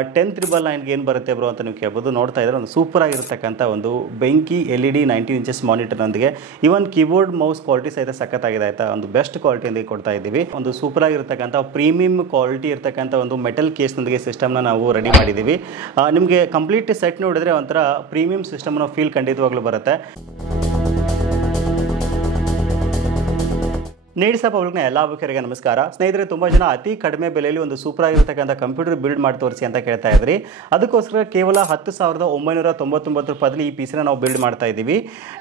10,999 ಏನು ಬರುತ್ತೆ ಬ್ರೋ ಅಂತ ನೀವು ಕೇಳ್ಬೋದು. ನೋಡ್ತಾ ಇದ್ರೆ ಒಂದು ಸೂಪರ್ ಆಗಿರತಕ್ಕಂಥ ಒಂದು ಬೆಂಕಿ LED 19 ಇಂಚಸ್ ಮಾನಿಟರ್ನೊಂದಿಗೆ ಇವನ್ ಕೀಬೋರ್ಡ್ ಮೌಸ್ ಕ್ವಾಲಿಟಿ ಸಹಿತ ಸಖತ್ತಾಗಿದೆ ಆಯ್ತಾ. ಒಂದು ಬೆಸ್ಟ್ ಕ್ವಾಲಿಟಿಯೊಂದಿಗೆ ಕೊಡ್ತಾ ಇದ್ದೀವಿ. ಒಂದು ಸೂಪರ್ ಆಗಿರತಕ್ಕಂಥ ಪ್ರೀಮಿಯಂ ಕ್ವಾಲಿಟಿ ಇರತಕ್ಕಂಥ ಒಂದು ಮೆಟಲ್ ಕೇಸ್ನೊಂದಿಗೆ ಸಿಸ್ಟಮ್ನ ನಾವು ರೆಡಿ ಮಾಡಿದ್ದೀವಿ. ನಿಮಗೆ ಕಂಪ್ಲೀಟ್ ಸೆಟ್ ನೋಡಿದ್ರೆ ಒಂಥರ ಪ್ರೀಮಿಯಂ ಸಿಸ್ಟಮ್ನ ಫೀಲ್ ಖಂಡಿತವಾಗ್ಲೂ ಬರುತ್ತೆ. ನೀಡ್ಸ ಪಬ್ಲಿಕ್ನ ಎಲ್ಲ ವೀಕ್ಷಕರಿಗೆ ನಮಸ್ಕಾರ. ಸ್ನೇಹಿತರೆ, ತುಂಬ ಜನ ಅತಿ ಕಡಿಮೆ ಬೆಲೆಯಲ್ಲಿ ಒಂದು ಸೂಪರ್ ಆಗಿರತಕ್ಕಂಥ ಕಂಪ್ಯೂಟರ್ ಬಿಲ್ಡ್ ಮಾಡಿ ತೋರಿಸಿ ಅಂತ ಕೇಳ್ತಾ ಇದ್ರಿ. ಅದಕ್ಕೋಸ್ಕರ ಕೇವಲ 10,999 ರೂಪಾಯಿದಲ್ಲಿ ಈ ಪೀಸಿನ ನಾವು ಬಿಲ್ಡ್ ಮಾಡ್ತಾ ಇದ್ದೀವಿ.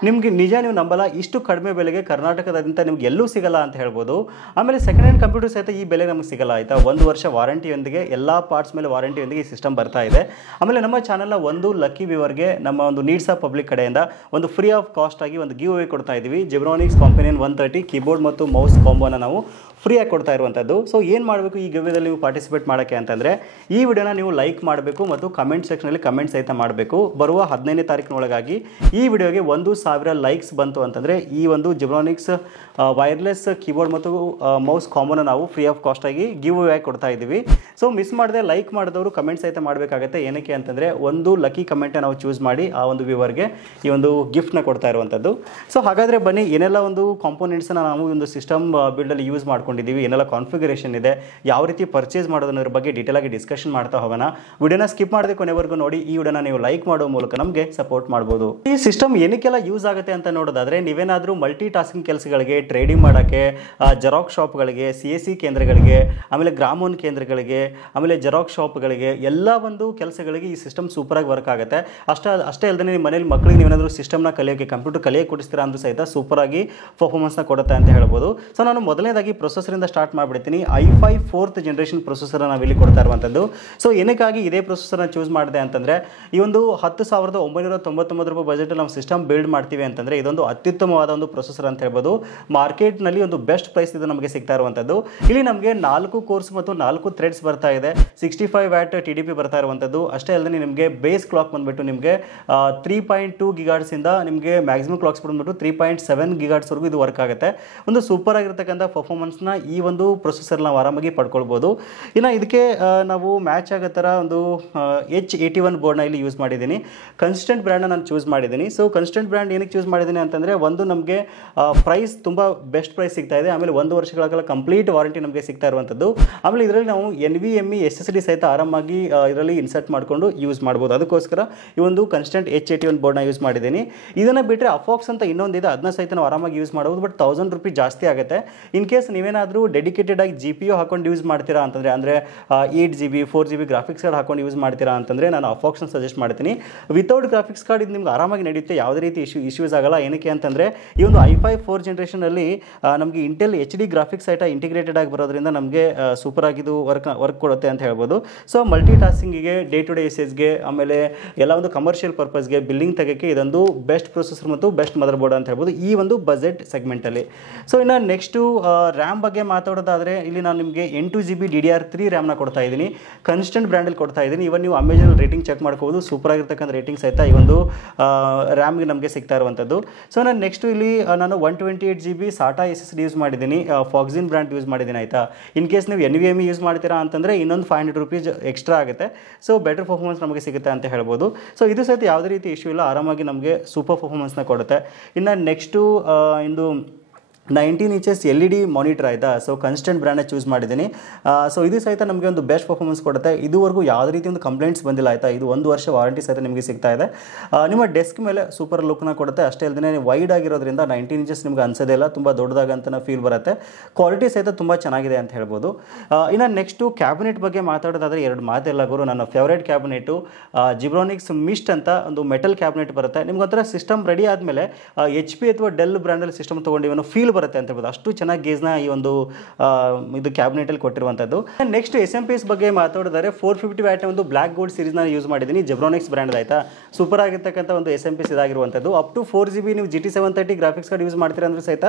ನಿಮಗೆ ನಿಜ ನೀವು ನಂಬಲ್ಲ, ಇಷ್ಟು ಕಡಿಮೆ ಬೆಲೆಗೆ ಕರ್ನಾಟಕದಾದ್ಯಂತ ನಿಮ್ಗೆ ಎಲ್ಲೂ ಸಿಗಲ್ಲ ಅಂತ ಹೇಳ್ಬೋದು. ಆಮೇಲೆ ಸೆಕೆಂಡ್ ಹ್ಯಾಂಡ್ ಕಂಪ್ಯೂಟರ್ ಸಹಿತ ಈ ಬೆಲೆ ನಮಗೆ ಸಿಗಲ್ಲ ಆಯಿತಾ. 1 ವರ್ಷ ವಾರಂಟಿಯೊಂದಿಗೆ ಎಲ್ಲ ಪಾರ್ಟ್ಸ್ ಮೇಲೆ ವಾರಂಟಿಯೊಂದಿಗೆ ಈ ಸಿಸ್ಟಮ್ ಬರ್ತಾ ಇದೆ. ಆಮೇಲೆ ನಮ್ಮ ಚಾನಲ್ನ ಒಂದು ಲಕ್ಕಿ ವ್ಯೂವರ್ಗೆ ನಮ್ಮ ಒಂದು ನೀಡ್ಸ ಪಬ್ಲಿಕ್ ಕಡೆಯಿಂದ ಒಂದು ಫ್ರೀ ಆಫ್ ಕಾಸ್ಟ್ ಆಗಿ ಒಂದು ಗಿವ್ ಅವೇ ಕೊಡ್ತಾ ಇದ್ದೀವಿ. ಜಿಬ್ರಾನಿಕ್ಸ್ ಕಾಂಪೆನಿಯನ್ 130 ಕೀಬೋರ್ಡ್ ಮತ್ತು ಮೌಸ್ ಕಾಂಬೋನ ನಾವು ಫ್ರೀಯಾಗಿ ಕೊಡ್ತಾ ಇರುವಂಥದ್ದು. ಸೊ ಏನು ಮಾಡಬೇಕು ಈ ಗಿವ್ವೇದಲ್ಲಿ ನೀವು ಪಾರ್ಟಿಸಿಪೇಟ್ ಮಾಡೋಕ್ಕೆ ಅಂತಂದರೆ, ಈ ವಿಡಿಯೋನ ನೀವು ಲೈಕ್ ಮಾಡಬೇಕು ಮತ್ತು ಕಮೆಂಟ್ ಸೆಕ್ಷನಲ್ಲಿ ಕಮೆಂಟ್ ಸಹಿತ ಮಾಡಬೇಕು. ಬರುವ 15ನೇ ತಾರೀಕಿನೊಳಗಾಗಿ ಈ ವಿಡಿಯೋಗೆ 1,000 ಲೈಕ್ಸ್ ಬಂತು ಅಂತಂದರೆ ಈ ಒಂದು ಜಿಬ್ರಾನಿಕ್ಸ್ ವೈರ್ಲೆಸ್ ಕೀಬೋರ್ಡ್ ಮತ್ತು ಮೌಸ್ ಕಾಂಬೋನ ನಾವು ಫ್ರೀ ಆಫ್ ಕಾಸ್ಟ್ ಆಗಿ ಗಿವ್ ಅವೇ ಆಗಿ ಕೊಡ್ತಾ ಇದ್ದೀವಿ. ಸೊ ಮಿಸ್ ಮಾಡದೆ ಲೈಕ್ ಮಾಡಿದವರು ಕಮೆಂಟ್ ಸಹಿತ ಮಾಡಬೇಕಾಗತ್ತೆ. ಏನಕ್ಕೆ ಅಂತಂದರೆ ಒಂದು ಲಕ್ಕಿ ಕಮೆಂಟನ್ನು ನಾವು ಚೂಸ್ ಮಾಡಿ ಆ ಒಂದು ವ್ಯೂವರ್ಗೆ ಈ ಒಂದು ಗಿಫ್ಟ್ನ ಕೊಡ್ತಾ ಇರುವಂಥದ್ದು. ಸೊ ಹಾಗಾದರೆ ಬನ್ನಿ, ಏನೆಲ್ಲ ಒಂದು ಕಾಂಪೋನೆಂಟ್ಸನ್ನು ನಾವು ಒಂದು ಸಿಸ್ಟಮ್ ಬಿಲ್ಡಲ್ಲಿ ಯೂಸ್ ಮಾಡ್ಕೊಂಡಿದ್ದೀವಿ, ಏನೆಲ್ಲ ಕಾನ್ಫಿಗರೇಷನ್ ಇದೆ, ಯಾವ ರೀತಿ ಪರ್ಚೇಸ್ ಮಾಡೋದನ್ನ ಬಗ್ಗೆ ಡೀಟೇಲ್ ಆಗಿ ಡಿಸ್ಕಷನ್ ಮಾಡ್ತಾ ಹೋಗೋಣ. ವಿಡಿಯೋನ ಸ್ಕಿಪ್ ಮಾಡದೆ ಕೊನೆವರೆಗೂ ನೋಡಿ. ಈ ವಿಡಿಯೋನ ನೀವು ಲೈಕ್ ಮಾಡೋ ಮೂಲಕ ನಮಗೆ ಸಪೋರ್ಟ್ ಮಾಡ್ಬೋದು. ಈ ಸಿಸ್ಟಮ್ ಏನಕ್ಕೆಲ್ಲ ಯೂಸ್ ಆಗುತ್ತೆ ಅಂತ ನೋಡೋದಾದ್ರೆ, ನೀವೇನಾದರೂ ಮಲ್ಟಿ ಟಾಸ್ಕಿಂಗ್ ಕೆಲಸಗಳಿಗೆ, ಟ್ರೇಡಿಂಗ್ ಮಾಡೋಕ್ಕೆ, ಜೆರಾಕ್ಸ್ ಶಾಪ್ಗಳಿಗೆ, CSC ಕೇಂದ್ರಗಳಿಗೆ, ಆಮೇಲೆ ಗ್ರಾಮೋನ್ ಕೇಂದ್ರಗಳಿಗೆ, ಆಮೇಲೆ ಜೆರಾಕ್ಸ್ ಶಾಪ್ಗಳಿಗೆ, ಎಲ್ಲ ಒಂದು ಕೆಲಸಗಳಿಗೆ ಈ ಸಿಸ್ಟಮ್ ಸೂಪರಾಗಿ ವರ್ಕ್ ಆಗುತ್ತೆ. ಅಷ್ಟೇ ಅಲ್ಲದೆ ನಿಮ್ಮ ಮನೇಲಿ ಮಕ್ಕಳಿಗೆ ನೀವೇನಾದರೂ ಸಿಸ್ಟಮ್ನ ಕಲಿಯೋಕ್ಕೆ, ಕಂಪ್ಯೂಟರ್ ಕಲಿಯೋಕೆ ಕೊಡಿಸ್ತೀರಾ ಅಂದ್ರೂ ಸಹಿತ ಸೂಪರಾಗಿ ಪರ್ಫಾರ್ಮೆನ್ಸ್ನ ಕೊಡುತ್ತೆ ಅಂತ ಹೇಳ್ಬೋದು. ಸೊ ನಾನು ಮೊದಲನೇದಾಗಿ ಪ್ರೊಸೆಸರಿಂದ ಸ್ಟಾರ್ಟ್ ಮಾಡಿಬಿಡ್ತೀನಿ. i5 4th ಜನರೇಷನ್ ಪ್ರೊಸೆಸರ್ ನಾವಿಲ್ಲಿ ಕೊಡ್ತಾ ಇರುವಂಥದ್ದು. ಸೊ ಏನಕ್ಕಾಗಿ ಇದೇ ಪ್ರೊಸೆಸರ್ನ ಚೂಸ್ ಮಾಡಿದೆ ಅಂತಂದರೆ, ಈ ಒಂದು 10,999 ರೂಪಾಯಿ ಬಜೆಟಲ್ಲಿ ನಾವು ಸಿಸ್ಟಮ್ ಬಿಲ್ಡ್ ಮಾಡ್ತೀವಿ ಅಂತಂದರೆ ಇದೊಂದು ಅತ್ಯುತ್ತಮವಾದ ಒಂದು ಪ್ರೊಸೆಸರ್ ಅಂತ ಹೇಳ್ಬೋದು. ಮಾರ್ಕೆಟ್ನಲ್ಲಿ ಒಂದು ಬೆಸ್ಟ್ ಪ್ರೈಸ್ ಇದು ನಮಗೆ ಸಿಗ್ತಾ ಇರುವಂಥದ್ದು. ಇಲ್ಲಿ ನಮಗೆ 4 ಕೋರ್ಸ್ ಮತ್ತು 4 ಥ್ರೆಡ್ಸ್ ಬರ್ತಾ ಇದೆ. 65 ವ್ಯಾಟ್ TDP ಬರ್ತಾ ಇರುವಂಥದ್ದು. ಅಷ್ಟೇ ಅಲ್ಲದೆ ನಿಮಗೆ ಬೇಸ್ ಕ್ಲಾಕ್ ಬಂದುಬಿಟ್ಟು ನಿಮಗೆ 3.2 ಗಿಗಾಟ್ಸಿಂದ ನಿಮಗೆ ಮ್ಯಾಕ್ಸಿಮಮ್ ಕ್ಲಾಕ್ಸ್ ಬಂದುಬಿಟ್ಟು 3.7 ಗಿಗಾಟ್ಸ್ವರೆಗೂ ಇದು ವರ್ಕ್ ಆಗುತ್ತೆ. ಒಂದು ಸೂಪರ್ ಆಗಿರ್ತಕ್ಕಂಥ ಪರ್ಫಾರ್ಮೆನ್ಸ್ನ ಈ ಒಂದು ಪ್ರೊಸೆಸರ್ ನಾವು ಆರಾಮಾಗಿ ಪಡ್ಕೊಳ್ಬೋದು. ಇನ್ನು ಇದಕ್ಕೆ ನಾವು ಮ್ಯಾಚ್ ಆಗೋ ಥರ ಒಂದು H81 ಬೋರ್ಡ್ನ ಇಲ್ಲಿ ಯೂಸ್ ಮಾಡಿದ್ದೀನಿ. ಕನ್ಸ್ಟೆಂಟ್ ಬ್ರ್ಯಾಂಡ್ನ ನಾನು ಚೂಸ್ ಮಾಡಿದ್ದೀನಿ. ಸೊ ಕನ್ಸ್ಟೆಂಟ್ ಬ್ರ್ಯಾಂಡ್ ಏನಕ್ಕೆ ಚೂಸ್ ಮಾಡಿದ್ದೀನಿ ಅಂತಂದರೆ, ಒಂದು ನಮಗೆ ಪ್ರೈಸ್ ತುಂಬ ಬೆಸ್ಟ್ ಪ್ರೈಸ್ ಸಿಗ್ತಾ ಇದೆ. ಆಮೇಲೆ 1 ವರ್ಷಗಳ ಕಾಲ ಕಂಪ್ಲೀಟ್ ವಾರಂಟಿ ನಮಗೆ ಸಿಗ್ತಾ ಇರುವಂಥದ್ದು. ಆಮೇಲೆ ಇದರಲ್ಲಿ ನಾವು NVMe SSD ಸಹಿತ ಆರಾಮಾಗಿ ಇದರಲ್ಲಿ ಇನ್ಸರ್ಟ್ ಮಾಡಿಕೊಂಡು ಯೂಸ್ ಮಾಡ್ಬೋದು. ಅದಕ್ಕೋಸ್ಕರ ಈ ಒಂದು ಕನ್ಸ್ಟೆಂಟ್ H81 ಬೋರ್ಡ್ನ ಯೂಸ್ ಮಾಡಿದ್ದೀನಿ. ಇದನ್ನು ಬಿಟ್ಟರೆ ಅಫಾಕ್ಸ್ ಅಂತ ಇನ್ನೊಂದಿದೆ, ಅದನ್ನ ಸಹಿತ ನಾವು ಆರಾಮಾಗಿ ಯೂಸ್ ಮಾಡ್ಬೋದು. ಬಟ್ 1000 ರೂಪಾಯಿ ಜಾಸ್ತಿ ಆಗುತ್ತೆ. ಇನ್ ಕೇಸ್ ನೀವೇನಾದರೂ ಡೆಡಿಕೇಟೆಡ್ ಆಗಿ GPU ಹಾಕೊಂಡು ಯೂಸ್ ಮಾಡ್ತೀರಾ ಅಂತಂದರೆ, ಅಂದರೆ 8GB 4GB ಗ್ರಾಫಿಕ್ಸ್ ಕಾರ್ಡ್ ಹಾಕೊಂಡು ಯೂಸ್ ಮಾಡ್ತೀರಾ ಅಂತಂದರೆ ನಾನು ಅಫಾಕ್ಸ್ನ ಸಜೆಸ್ಟ್ ಮಾಡ್ತೀನಿ. ವಿತೌಟ್ ಗ್ರಾಫಿಕ್ಸ್ ಕಾರ್ಡ್ ಇದು ನಿಮ್ಗೆ ಆರಾಮಾಗಿ ನಡೆಯುತ್ತೆ, ಯಾವುದೇ ರೀತಿ ಇಶ್ಯೂಸ್ ಆಗಲ್ಲ. ಏನಕ್ಕೆ ಅಂತಂದರೆ ಈ ಒಂದು i5 4th ಜನರೇಷನಲ್ಲಿ ನಮಗೆ ಇಂಟೆಲ್ HD ಗ್ರಾಫಿಕ್ಸ್ ಸಹಿತ ಇಂಟಿಗ್ರೇಟೆಡ್ ಆಗಿ ಬರೋದ್ರಿಂದ ನಮಗೆ ಸೂಪರ್ ಆಗಿದ್ದು ವರ್ಕ್ ಕೊಡುತ್ತೆ ಅಂತ ಹೇಳ್ಬೋದು. ಸೊ ಮಲ್ಟಿ ಟಾಸ್ಕಿಂಗಿಗೆ, ಡೇ ಟು ಡೇ ಯೂಸೇಜ್ಗೆ, ಆಮೇಲೆ ಎಲ್ಲ ಒಂದು ಕಮರ್ಷಿಯಲ್ ಪರ್ಪಸ್ಗೆ, ಬಿಲ್ಲಿಂಗ್ ತೆಗೋಕ್ಕೆ ಇದೊಂದು ಬೆಸ್ಟ್ ಪ್ರೊಸೆಸರ್ ಮತ್ತು ಬೆಸ್ಟ್ ಮದರ್ ಬೋರ್ಡ್ ಅಂತ ಹೇಳ್ಬೋದು ಈ ಒಂದು ಬಜೆಟ್ ಸೆಗ್ಮೆಂಟಲ್ಲಿ. ಸೊ ಇನ್ನು ನೆಕ್ಸ್ಟು ರ್ಯಾಮ್ ಬಗ್ಗೆ ಮಾತಾಡೋದಾದರೆ, ಇಲ್ಲಿ ನಾನು ನಿಮಗೆ 8GB DDR3 ರ್ಯಾಮ್ನ ಕೊಡ್ತಾ ಇದ್ದೀನಿ. ಕನ್ಸ್ಟೆಂಟ್ ಬ್ರ್ಯಾಂಡಲ್ಲಿ ಕೊಡ್ತಾ ಇದ್ದೀನಿ. ಇವನ್ ನೀವು ಅಮೆಜಾನ್ ರೇಟಿಂಗ್ ಚೆಕ್ ಮಾಡ್ಕೋಬೋದು. ಸೂಪರ್ ಆಗಿರ್ತಕ್ಕಂಥ ರೇಟಿಂಗ್ ಸಹಿತ ಈ ಒಂದು ರ್ಯಾಮ್ಗೆ ನಮಗೆ ಸಿಗ್ತಾ ಇರುವಂಥದ್ದು. ಸೊ ನಾನು ನೆಕ್ಸ್ಟು ಇಲ್ಲಿ ನಾನು 128GB SATA SSD ಯೂಸ್ ಮಾಡಿದ್ದೀನಿ. ಫಾಕ್ಸಿನ್ ಬ್ರ್ಯಾಂಡ್ ಯೂಸ್ ಮಾಡಿದ್ದೀನಿ ಆಯಿತಾ. ಇನ್ ಕೇಸ್ ನೀವು NVMe ಯೂಸ್ ಮಾಡ್ತೀರಾ ಅಂತಂದರೆ ಇನ್ನೊಂದು 500 ರೂಪೀಸ್ ಎಕ್ಸ್ಟ್ರಾ ಆಗುತ್ತೆ. ಸೊ ಬೆಟರ್ ಪರ್ಫಾರ್ಮೆನ್ಸ್ ನಮಗೆ ಸಿಗುತ್ತೆ ಅಂತ ಹೇಳ್ಬೋದು. ಸೊ ಇದು ಸಹಿತ ಯಾವುದೇ ರೀತಿ ಇಶ್ಯೂ ಇಲ್ಲ, ಆರಾಮಾಗಿ ನಮಗೆ ಸೂಪರ್ ಪರ್ಫಾರ್ಮೆನ್ಸ್ನ ಕೊಡುತ್ತೆ. ಇನ್ನು ನೆಕ್ಸ್ಟು ಇಂದು 19 ಇಂಚಸ್ LED ಮಾನಿಟರ್ ಆಯಿತಾ. ಸೊ ಕನ್ಸ್ಟೆಂಟ್ ಬ್ರ್ಯಾಂಡ್ನ ಚೂಸ್ ಮಾಡಿದ್ದೀನಿ. ಸೊ ಇದು ಸಹಿತ ನಮಗೆ ಒಂದು ಬೆಸ್ಟ್ ಪರ್ಫಾರ್ಮೆನ್ಸ್ ಕೊಡುತ್ತೆ. ಇದುವರೆಗೂ ಯಾವುದೇ ರೀತಿ ಒಂದು ಕಂಪ್ಲೇಂಟ್ಸ್ ಬಂದಿಲ್ಲ ಆಯಿತಾ. ಇದು 1 ವರ್ಷ ವಾರಂಟಿ ಸಹಿತ ನಿಮಗೆ ಸಿಗ್ತಾ ಇದೆ. ನಿಮ್ಮ ಡೆಸ್ಕ್ ಮೇಲೆ ಸೂಪರ್ ಲುಕ್ನ ಕೊಡುತ್ತೆ. ಅಷ್ಟೇ ಅಲ್ಲದೆ ವೈಡ್ ಆಗಿರೋದ್ರಿಂದ 19 ಇಂಚಸ್ ನಿಮ್ಗೆ ಅನ್ಸೋದೇ ಇಲ್ಲ, ತುಂಬ ದೊಡ್ಡದಾಗಂತ ಫೀಲ್ ಬರುತ್ತೆ. ಕ್ವಾಲಿಟಿ ಸಹಿತ ತುಂಬ ಚೆನ್ನಾಗಿದೆ ಅಂತ ಹೇಳ್ಬೋದು. ಇನ್ನು ನೆಕ್ಸ್ಟು ಕ್ಯಾಬಿನೆಟ್ ಬಗ್ಗೆ ಮಾತಾಡೋದಾದರೆ 2 ಮಾತೆಲ್ಲ ಗುರು. ನನ್ನ ಫೇವ್ರೇಟ್ ಕ್ಯಾಬಿನೆಟು ಜಿಬ್ರಾನಿಕ್ಸ್ ಮಿಸ್ಟ್ ಅಂತ ಒಂದು ಮೆಟಲ್ ಕ್ಯಾಬಿನೆಟ್ ಬರುತ್ತೆ. ನಿಮ್ಗೊಂಥರ ಸಿಸ್ಟಮ್ ರೆಡಿ ಆದಮೇಲೆ HP ಅಥವಾ ಡೆಲ್ ಬ್ರ್ಯಾಂಡಲ್ಲಿ ಸಿಸ್ಟಮ್ ತೊಗೊಂಡಿವನು ಫೀಲ್ ಬರುತ್ತೆ ಅಂತ ಹೇಳ್ಬೋದು. ಅಷ್ಟು ಚೆನ್ನಾಗಿ ಗೇಜ್ನ ಈ ಒಂದು ಇದು ಕ್ಯಾಬಿನೆಟಲ್ಲಿ ಕೊಟ್ಟಿರುವಂಥದ್ದು. ನೆಕ್ಸ್ಟ್ SMPS ಬಗ್ಗೆ ಮಾತಾಡಿದರೆ 450 ವ್ಯಾಟ್ ಒಂದು ಬ್ಲ್ಯಾಕ್ ಗೋಲ್ಡ್ ಸೀರೀಸ್ನ ಯೂಸ್ ಮಾಡಿದ್ದೀನಿ. ಜಿಬ್ರಾನಿಕ್ಸ್ ಬ್ರ್ಯಾಂಡ್ ಆಯಿತಾ. ಸೂಪರ್ ಆಗಿರ್ತಕ್ಕಂಥ ಒಂದು SMPS ಇದಾಗಿರುವಂಥದ್ದು. ಅಪ್ ಟು 4GB ನೀವು GT730 ಗ್ರಾಫಿಕ್ಸ್ ಕಾರ್ಡ್ ಯೂಸ್ ಮಾಡ್ತೀರಾ ಅಂದ್ರೆ ಸಹಿತ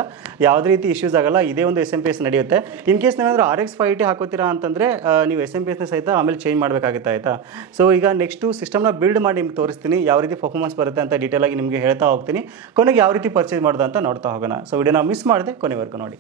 ಯಾವುದೇ ರೀತಿ ಇಶ್ಯೂಸ್ ಆಗಲ್ಲ. ಇದೇ ಒಂದು SMPS ನಡೆಯುತ್ತೆ. ಇನ್ ಕೇಸ್ ನೀವೇನಾದರೂ RX 580 ಹಾಕೋತೀರಾ ಅಂತಂದರೆ ನೀವು SMPSನ ಸಹಿತ ಆಮೇಲೆ ಚೇಂಜ್ ಮಾಡಬೇಕಾಗುತ್ತೆ ಆಯಿತಾ. ಸೊ ಈಗ ನೆಕ್ಸ್ಟು ಸಿಸ್ಟಮ್ನ ಬಿಲ್ಡ್ ಮಾಡಿ ನಿಮ್ಗೆ ತೋರಿಸ್ತೀನಿ, ಯಾವ ರೀತಿ ಪರ್ಫಾರ್ಮೆನ್ಸ್ ಬರುತ್ತೆ ಅಂತ ಡೀಟೇಲ್ ಆಗಿ ನಿಮಗೆ ಹೇಳ್ತಾ ಹೋಗ್ತೀನಿ. ಕೊನೆಗೆ ಯಾವ ರೀತಿ ಪರ್ಚೇಸ್ ಮಾಡೋದು ಅಂತ ನೋಡ್ತಾ ಹೋಗೋಣ. ಸೊ ವಿಡಿಯೋನ ಮಿಸ್ ಮಾಡದೆ ಕೊನೆವರೆಗೂ ನೋಡಿ.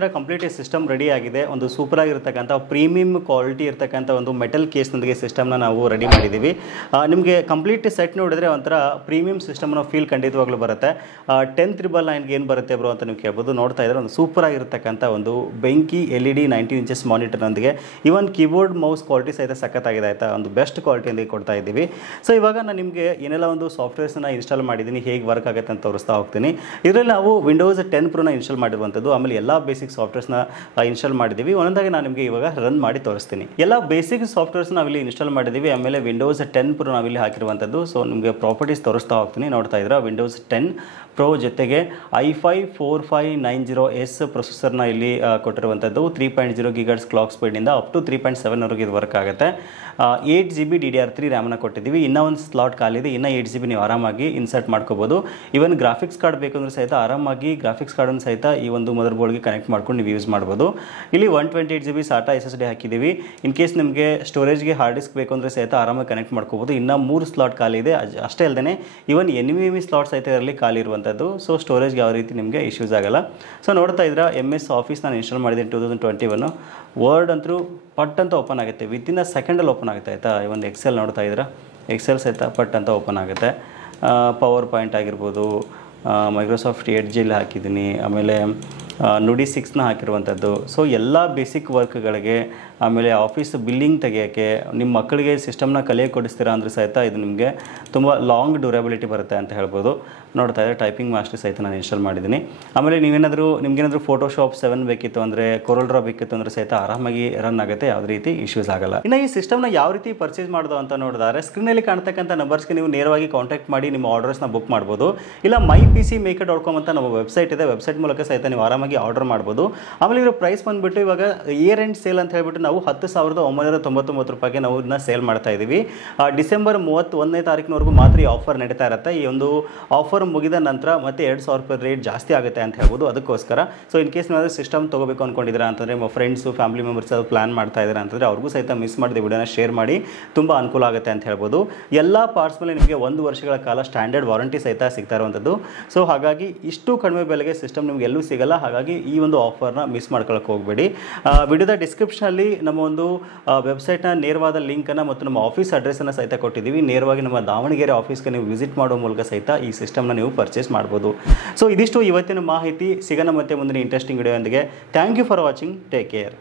ಇದ್ರೆ ಕಂಪ್ಲೀಟ್ ಸಿಸ್ಟಮ್ ರೆಡಿ ಆಗಿದೆ. ಒಂದು ಸೂಪರ್ ಆಗಿರ್ತಕ್ಕಂಥ ಪ್ರೀಮಿಯಂ ಕ್ವಾಲಿಟಿ ಇರ್ತಕ್ಕಂಥ ಒಂದು ಮೆಟಲ್ ಕೇಸ್ನೊಂದಿಗೆ ಸಿಸ್ಟಮ್ನ ನಾವು ರೆಡಿ ಮಾಡಿದ್ದೀವಿ. ನಿಮಗೆ ಕಂಪ್ಲೀಟ್ ಸೆಟ್ ನೋಡಿದ್ರೆ ಒಂಥರ ಪ್ರೀಮಿಯಂ ಸಿಸ್ಟಮ್ನ ಫೀಲ್ ಖಂಡಿತವಾಗ್ಲೂ ಬರುತ್ತೆ. 10999ಗೆ ಏನು ಬರುತ್ತೆ ಬ್ರೋ ಅಂತ ನೀವು ಕೇಳ್ಬೋದು. ನೋಡ್ತಾ ಇದ್ರೆ ಒಂದು ಸೂಪರ್ ಆಗಿರ್ತಕ್ಕಂಥ ಒಂದು ಬೆಂಕಿ LED 19 ಇಂಚಸ್ ಮಾನಿಟರ್ನೊಂದಿಗೆ ಇವನ್ ಕೀಬೋರ್ಡ್ ಮೌಸ್ ಕ್ವಾಲಿಟಿ ಸಹಿತ ಸಖತ್ತಾಗಿದೆ ಆಯಿತಾ. ಒಂದು ಬೆಸ್ಟ್ ಕ್ವಾಲಿಟಿಯೊಂದಿಗೆ ಕೊಡ್ತಾ ಇದ್ದೀವಿ. ಸೊ ಇವಾಗ ನಾನು ನಿಮಗೆ ಏನೆಲ್ಲ ಒಂದು ಸಾಫ್ಟ್ವೇರ್ಸ್ನ ಇನ್ಸ್ಟಾಲ್ ಮಾಡಿದ್ದೀನಿ, ಹೇಗೆ ವರ್ಕ್ ಆಗುತ್ತೆ ಅಂತ ತೋರಿಸ್ತಾ ಹೋಗ್ತೀನಿ. ಇದರಲ್ಲಿ ನಾವು ವಿಂಡೋಸ್ 10 ಪ್ರೋನ ಇನ್ಸ್ಟಾಲ್ ಮಾಡಿರುವಂಥದ್ದು, ಆಮೇಲೆ ಎಲ್ಲ ಬೇಸಿಕ್ ಸಾಫ್ಟ್ವೇರ್ಸ್ನ ಇನ್ಸ್ಟಾಲ್ ಮಾಡಿದ್ದೀವಿ. ಒಂದೊಂದಾಗಿ ನಾನು ನಿಮಗೆ ಇವಾಗ ರನ್ ಮಾಡಿ ತೋರಿಸ್ತೀನಿ. ಎಲ್ಲ ಬೇಸಿಕ್ ಸಾಫ್ಟ್ವೇರ್ಸ್ ನಾವಿಲ್ಲಿ ಇನ್ಸ್ಟಾಲ್ ಮಾಡಿದ್ದೀವಿ. ಆಮೇಲೆ ವಿಂಡೋಸ್ 10 ಪ್ರೋ ನಾವಿಲ್ಲಿ ಹಾಕಿರುವಂಥದ್ದು. ಸೊ ನಿಮಗೆ ಪ್ರಾಪರ್ಟೀಸ್ ತೋರಿಸ್ತಾ ಹೋಗ್ತೀನಿ. ನೋಡ್ತಾ ಇದ್ದೀರಾ ವಿಂಡೋಸ್ 10 ಪ್ರೋ ಜೊತೆಗೆ i5 4590S ಪ್ರೊಸೆಸರ್ನ ಇಲ್ಲಿ ಕೊಟ್ಟಿರುವಂಥದ್ದು. 3.0 GHz ಕ್ಲಾಕ್ ಸ್ಪೀಡಿಂದ ಅಪ್ ಟು 3.7ವರೆಗೆ ಇದು ವರ್ಕ್ ಆಗುತ್ತೆ. 8GB DDR3 ರ್ಯಾಮ್ನ ಕೊಟ್ಟಿದ್ದೀವಿ. ಇನ್ನೂ ಒಂದು ಸ್ಲಾಟ್ ಖಾಲಿದೆ, ಇನ್ನೂ 8GB ನೀವು ಆರಾಮಾಗಿ ಇನ್ಸರ್ಟ್ ಮಾಡ್ಕೋಬೋದು. ಇವನ್ ಗ್ರಾಫಿಕ್ಸ್ ಕಾರ್ಡ್ ಬೇಕಂದ್ರೆ ಸಹಿತ ಆರಾಮಾಗಿ ಗ್ರಾಫಿಕ್ಸ್ ಕಾರ್ಡನ್ನು ಸಹಿತ ಈ ಒಂದು ಮದರ್ ಬೋರ್ಡ್ಗೆ ಕನೆಕ್ಟ್ ಮಾಡ್ಕೊಂಡು ನೀವು ಯೂಸ್ ಮಾಡ್ಬೋದು. ಇಲ್ಲಿ 128GB SATA SSD ಹಾಕಿದ್ದೀವಿ. ಇನ್ ಕೇಸ್ ನಿಮಗೆ ಸ್ಟೋರೇಜ್ಗೆ ಹಾರ್ಡ್ ಡಿಸ್ಕ್ ಬೇಕು ಅಂದರೆ ಸಹಿತ ಆರಾಮಾಗಿ ಕನೆಕ್ಟ್ ಮಾಡ್ಕೋಬೋದು. ಇನ್ನೂ 3 ಸ್ಲಾಟ್ ಖಾಲಿ ಇದೆ. ಅಷ್ಟೇ ಅಲ್ಲದೆ ಇವನ್ NVMe ಸ್ಲಾಟ್ ಸಹಿತ ಇದರಲ್ಲಿ ಖಾಲಿ ಇರುವಂಥದ್ದು. ಸೊ ಸ್ಟೋರೇಜ್ಗೆ ಯಾವ ರೀತಿ ನಿಮಗೆ ಇಶ್ಯೂಸ್ ಆಗಲ್ಲ. ಸೊ ನೋಡ್ತಾ ಇದ್ರೆ MS ಆಫೀಸ್ ನಾನು ಇನ್ಸ್ಟಾಲ್ ಮಾಡಿದ್ದೀನಿ 2021. ವರ್ಡ್ ಅಂತೂ ಪಟ್ ಅಂತ ಓಪನ್ ಆಗುತ್ತೆ, ವಿತಿನ್ ಅ ಸೆಕೆಂಡಲ್ಲಿ ಓಪನ್ ಆಗುತ್ತೆ ಆಯಿತಾ. ಒಂದು ಎಕ್ಸೆಲ್ ನೋಡ್ತಾ ಇದ್ರೆ ಎಕ್ಸೆಲ್ ಸಹಿತ ಪಟ್ ಅಂತ ಓಪನ್ ಆಗುತ್ತೆ. ಪವರ್ ಪಾಯಿಂಟ್ ಆಗಿರ್ಬೋದು, ಮೈಕ್ರೋಸಾಫ್ಟ್ ಎಡ್ಜಲ್ಲಿ ಹಾಕಿದ್ದೀನಿ, ಆಮೇಲೆ ನುಡಿ 6ನ ಹಾಕಿರುವಂಥದ್ದು. ಸೊ ಎಲ್ಲ ಬೇಸಿಕ್ ವರ್ಕ್ಗಳಿಗೆ, ಆಮೇಲೆ ಆಫೀಸ್ ಬಿಲ್ಲಿಂಗ್ ತೆಗೆಯೋಕ್ಕೆ, ನಿಮ್ಮ ಮಕ್ಕಳಿಗೆ ಸಿಸ್ಟಮ್ನ ಕಲಿಯೋಕೆ ಕೊಡಿಸ್ತೀರಾ ಅಂದರೆ ಸಹಿತ ಇದು ನಿಮಗೆ ತುಂಬ ಲಾಂಗ್ ಡ್ಯೂರಬಿಲಿಟಿ ಬರುತ್ತೆ ಅಂತ ಹೇಳ್ಬೋದು. ನೋಡ್ತಾ ಇದ್ದರೆ ಟೈಪಿಂಗ್ ಮಾಸ್ಟರ್ ಸಹಿತ ನಾನು ಇನ್ಸ್ಟಾಲ್ ಮಾಡಿದ್ದೀನಿ. ಆಮೇಲೆ ನಿಮಗೇನಾದರೂ ಫೋಟೋಶಾಪ್ 7 ಬೇಕಿತ್ತು ಅಂದರೆ, ಕೊರಲ್ ಡ್ರಾ ಬೇಕಿತ್ತು ಅಂದರೆ ಸಹಿತ ಆರಾಮಾಗಿ ರನ್ ಆಗುತ್ತೆ, ಯಾವುದೇ ರೀತಿ ಇಶ್ಯೂಸ್ ಆಗಲ್ಲ. ಇನ್ನು ಈ ಸಿಸ್ಟಮ್ನ ಯಾವ ರೀತಿ ಪರ್ಚೇಸ್ ಮಾಡೋದು ಅಂತ ನೋಡಿದ್ರೆ ಸ್ಕ್ರೀನಲ್ಲಿ ಕಾಣ್ತಕ್ಕಂಥ ನಂಬರ್ಸ್ಗೆ ನೀವು ನೇರವಾಗಿ ಕಾಂಟ್ಯಾಕ್ಟ್ ಮಾಡಿ ನಿಮ್ಮ ಆರ್ಡರ್ಸ್ನ ಬುಕ್ ಮಾಡ್ಬೋದು. ಇಲ್ಲ mypcmaker.com ಅಂತ ನಮ್ಮ ವೆಬ್ಸೈಟ್ ಇದೆ, ವೆಬ್ಸೈಟ್ ಮೂಲಕ ಸಹಿತ ನೀವು ಆರಾಮಾಗಿ ಆರ್ಡರ್ ಮಾಡ್ಬೋದು. ಆಮೇಲೆ ಇದರ ಪ್ರೈಸ್ ಬಂದುಬಿಟ್ಟು ಇವಾಗ ಇಯರ್ ಎಂಡ್ ಸೇಲ್ ಅಂತ ಹೇಳ್ಬಿಟ್ಟು ನಾವು 10,999 ರೂಪಾಯಿಗೆ ನಾವು ಇದನ್ನ ಸೇಲ್ ಮಾಡ್ತಾ ಇದ್ದೀವಿ. ಡಿಸೆಂಬರ್ 31ನೇ ತಾರೀಕಿನವರೆಗೂ ಮಾತ್ರ ಈ ಆಫರ್ ನಡೀತಾ ಇರುತ್ತೆ. ಈ ಒಂದು ಆಫರ್ ಮುಗಿದ ನಂತರ ಮತ್ತೆ 2,000 ರೂಪಾಯಿ ರೇಟ್ ಜಾಸ್ತಿ ಆಗುತ್ತೆ ಅಂತ ಹೇಳ್ಬೋದು. ಅದಕ್ಕೋಸ್ಕರ ಸೊ ಇನ್ ಕೇಸ್ ಏನಾದರೂ ಸಿಸ್ಟಮ್ ತೊಗೋಬೇಕು ಅಂದ್ಕೊಂಡಿದ್ದೀರಾ ಅಂತಂದರೆ, ನಿಮ್ಮ ಫ್ರೆಂಡ್ಸು ಫ್ಯಾಮಿಲಿ ಮೆಂಬರ್ಸ್ ಅದು ಪ್ಲಾನ್ ಮಾಡ್ತಾ ಇದ್ದಾರೆ ಅಂತಂದರೆ ಅವ್ರಿಗೂ ಸಹಿತ ಮಿಸ್ ಮಾಡಿದ ವಿಡಿಯೋನ ಶೇರ್ ಮಾಡಿ, ತುಂಬ ಅನುಕೂಲ ಆಗುತ್ತೆ ಅಂತ ಹೇಳ್ಬೋದು. ಎಲ್ಲ ಪಾರ್ಟ್ಸ್ ಮೇಲೆ ನಿಮಗೆ 1 ವರ್ಷಗಳ ಕಾಲ ಸ್ಟ್ಯಾಂಡರ್ಡ್ ವಾರಂಟಿ ಸಹಿತ ಸಿಗ್ತಾ ಇರುವಂಥದ್ದು. ಸೊ ಹಾಗಾಗಿ ಇಷ್ಟು ಕಡಿಮೆ ಬೆಲೆಗೆ ಸಿಸ್ಟಮ್ ನಿಮಗೆ ಎಲ್ಲೂ ಸಿಗಲ್ಲ. ಹಾಗಾಗಿ ಈ ಒಂದು ಆಫರ್ನ ಮಿಸ್ ಮಾಡ್ಕೊಳ್ಳೋಕೆ ಹೋಗಬೇಡಿ. ವಿಡಿಯೋದ ಡಿಸ್ಕ್ರಿಪ್ಷನಲ್ಲಿ ನಮ್ಮ ಒಂದು ವೆಬ್ಸೈಟ್ನ ನೇರವಾದ ಲಿಂಕನ್ನು ಮತ್ತು ನಮ್ಮ ಆಫೀಸ್ ಅಡ್ರೆಸ್ಸನ್ನು ಸಹಿತ ಕೊಟ್ಟಿದ್ದೀವಿ. ನೇರವಾಗಿ ನಮ್ಮ ದಾವಣಗೆರೆ ಆಫೀಸ್ಗೆ ನೀವು ವಿಸಿಟ್ ಮಾಡೋ ಮೂಲಕ ಸಹಿತ ಈ ಸಿಸ್ಟಮ್ನ ನೀವು ಪರ್ಚೇಸ್ ಮಾಡ್ಬೋದು. ಸೊ ಇದಿಷ್ಟು ಇವತ್ತಿನ ಮಾಹಿತಿ. ಸಿಗೋಣ ಮತ್ತೆ ಮುಂದಿನ ಇಂಟ್ರೆಸ್ಟಿಂಗ್ ವಿಡಿಯೋ ಒಂದಿಗೆ. Thank you for watching. Take care.